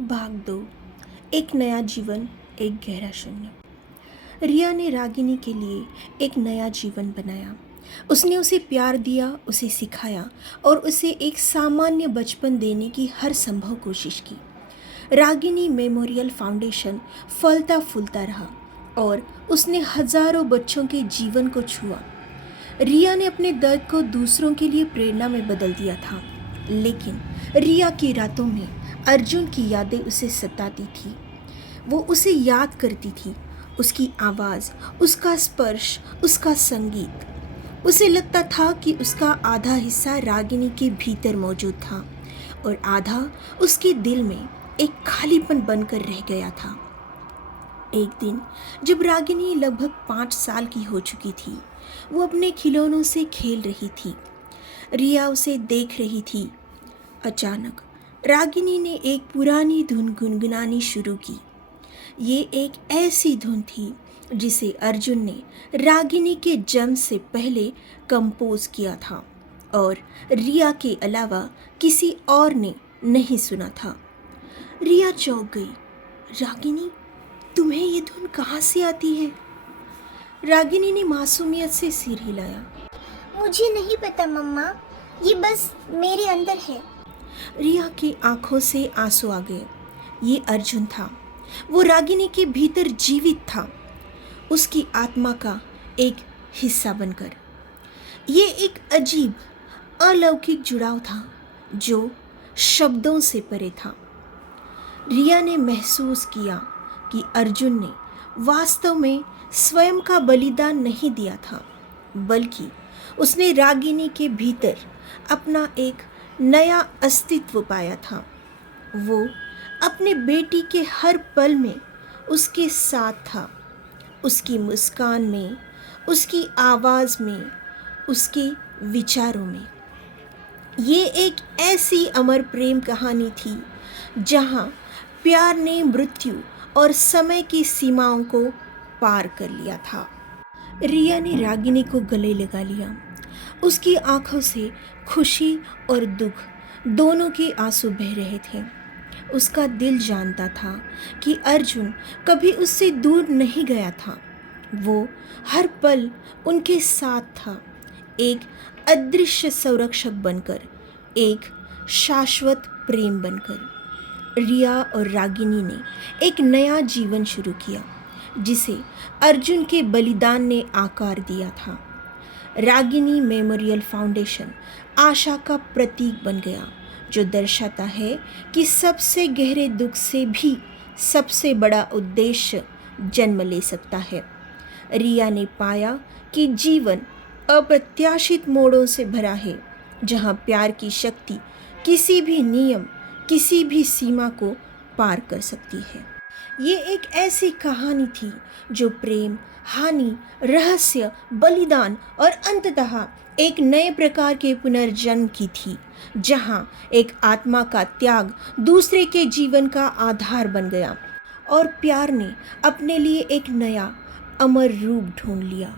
भाग दो। एक नया जीवन, एक गहरा शून्य। रिया ने रागिनी के लिए एक नया जीवन बनाया। उसने उसे प्यार दिया, उसे सिखाया और उसे एक सामान्य बचपन देने की हर संभव कोशिश की। रागिनी मेमोरियल फाउंडेशन फलता फूलता रहा और उसने हजारों बच्चों के जीवन को छुआ। रिया ने अपने दर्द को दूसरों के लिए प्रेरणा में बदल दिया था, लेकिन रिया की रातों में अर्जुन की यादें उसे सताती थी। वो उसे याद करती थी, उसकी आवाज़, उसका स्पर्श, उसका संगीत। उसे लगता था कि उसका आधा हिस्सा रागिनी के भीतर मौजूद था और आधा उसके दिल में एक खालीपन बनकर रह गया था। एक दिन जब रागिनी लगभग 5 साल की हो चुकी थी, वो अपने खिलौनों से खेल रही थी। रिया उसे देख रही थी। अचानक रागिनी ने एक पुरानी धुन गुनगुनानी शुरू की। ये एक ऐसी धुन थी जिसे अर्जुन ने रागिनी के जन्म से पहले कंपोज किया था और रिया के अलावा किसी और ने नहीं सुना था। रिया चौंक गई। रागिनी, तुम्हें ये धुन कहाँ से आती है? रागिनी ने मासूमियत से सिर हिलाया। मुझे नहीं पता मम्मा, ये बस मेरे अंदर है। रिया की आंखों से आंसू आ गए। ये अर्जुन था। वो रागिनी के भीतर जीवित था, उसकी आत्मा का एक हिस्सा बनकर। ये एक अजीब, अलौकिक जुड़ाव था जो शब्दों से परे था। रिया ने महसूस किया कि अर्जुन ने वास्तव में स्वयं का बलिदान नहीं दिया था, बल्कि उसने रागिनी के भीतर अपना एक नया अस्तित्व पाया था। वो अपने बेटी के हर पल में उसके साथ था, उसकी मुस्कान में, उसकी आवाज़ में, उसके विचारों में। ये एक ऐसी अमर प्रेम कहानी थी जहाँ प्यार ने मृत्यु और समय की सीमाओं को पार कर लिया था। रिया ने रागिनी को गले लगा लिया। उसकी आंखों से खुशी और दुख दोनों के आंसू बह रहे थे। उसका दिल जानता था कि अर्जुन कभी उससे दूर नहीं गया था। वो हर पल उनके साथ था, एक अदृश्य संरक्षक बनकर, एक शाश्वत प्रेम बनकर। रिया और रागिनी ने एक नया जीवन शुरू किया जिसे अर्जुन के बलिदान ने आकार दिया था। रागिनी मेमोरियल फाउंडेशन आशा का प्रतीक बन गया, जो दर्शाता है कि सबसे गहरे दुख से भी सबसे बड़ा उद्देश्य जन्म ले सकता है। रिया ने पाया कि जीवन अप्रत्याशित मोड़ों से भरा है, जहाँ प्यार की शक्ति किसी भी नियम, किसी भी सीमा को पार कर सकती है। ये एक ऐसी कहानी थी जो प्रेम, हानि, रहस्य, बलिदान और अंततः एक नए प्रकार के पुनर्जन्म की थी, जहाँ एक आत्मा का त्याग दूसरे के जीवन का आधार बन गया और प्यार ने अपने लिए एक नया अमर रूप ढूंढ लिया।